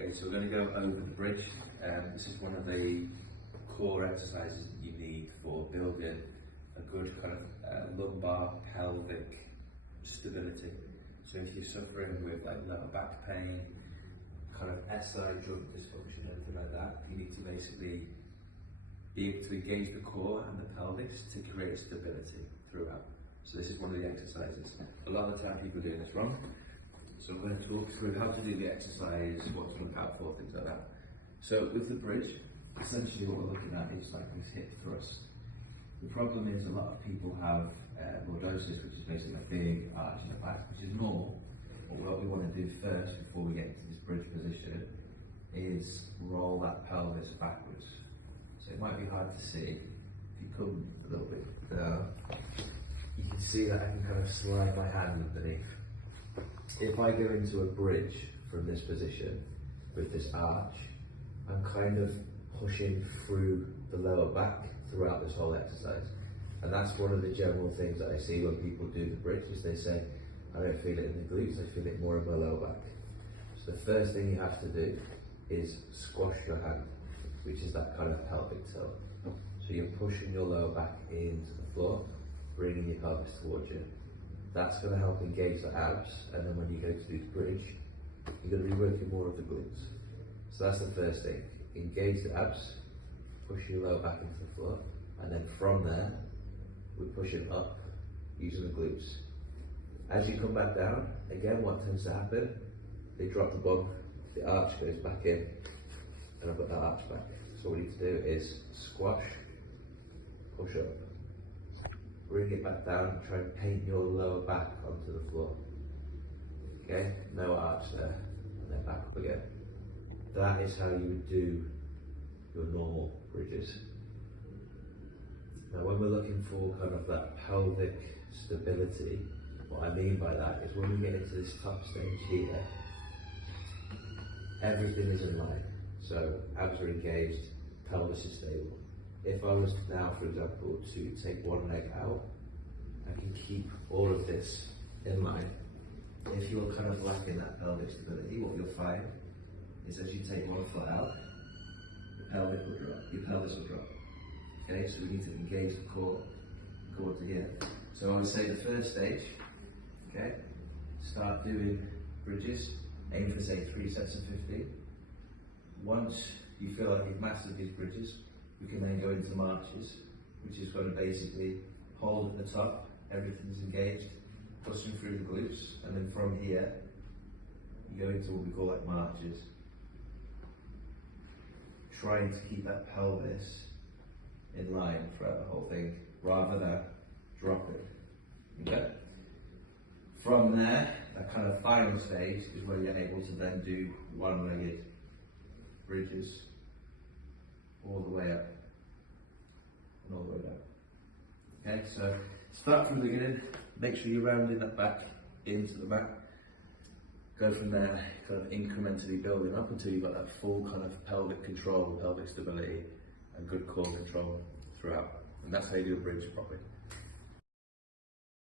Okay, so we're going to go over the bridge. This is one of the core exercises that you need for building a good kind of lumbar, pelvic stability. So if you're suffering with like lower back pain, kind of SI joint dysfunction, anything like that, you need to basically be able to engage the core and the pelvis to create stability throughout. So this is one of the exercises. A lot of the time people are doing this wrong. So we're going to talk through how to do the exercise, what to look out for, things like that. So with the bridge, essentially what we're looking at is like this hip thrust. The problem is a lot of people have lordosis, which is basically a big arch in the back, which is normal. But what we want to do first, before we get into this bridge position, is roll that pelvis backwards. So it might be hard to see. If you come a little bit down, you can see that I can kind of slide my hand underneath. If I go into a bridge from this position with this arch, I'm kind of pushing through the lower back throughout this whole exercise. And that's one of the general things that I see when people do the bridge, is they say, I don't feel it in the glutes, I feel it more in my lower back. So the first thing you have to do is squash your hand, which is that kind of pelvic tilt. So you're pushing your lower back into the floor, bringing your pelvis towards you. That's going to help engage the abs, and then when you go to do the bridge, you're going to be working more of the glutes. So that's the first thing. Engage the abs, push your lower back into the floor, and then from there, we're pushing up using the glutes. As you come back down, again, what tends to happen, they drop the bum, the arch goes back in, and I've got that arch back. So what we need to do is squash, push up, bring it back down, try and paint your lower back onto the floor. Okay, no arch there, and then back up again. That is how you would do your normal bridges. Now when we're looking for kind of that pelvic stability, what I mean by that is when we get into this top stage here, everything is in line. So abs are engaged, pelvis is stable. If I was now, for example, to take one leg out, I can keep all of this in line. If you're kind of lacking that pelvic stability, what you'll find is as you take one foot out, the pelvic will drop, your pelvis will drop. Okay, so we need to engage the core to here. So I would say the first stage, okay, start doing bridges, aim for say 3 sets of 15. Once you feel like you've mastered these bridges, we can then go into marches, which is going to basically hold at the top, everything's engaged, pushing through the glutes, and then from here, you go into what we call like marches. Trying to keep that pelvis in line throughout the whole thing, rather than dropping. Okay? From there, that kind of final stage is where you're able to then do one-legged bridges all the way up and all the way down. Okay, so start from the beginning, make sure you're rounding that back into the mat. Go from there, kind of incrementally building up until you've got that full kind of pelvic control, pelvic stability, and good core control throughout. And that's how you do a bridge properly.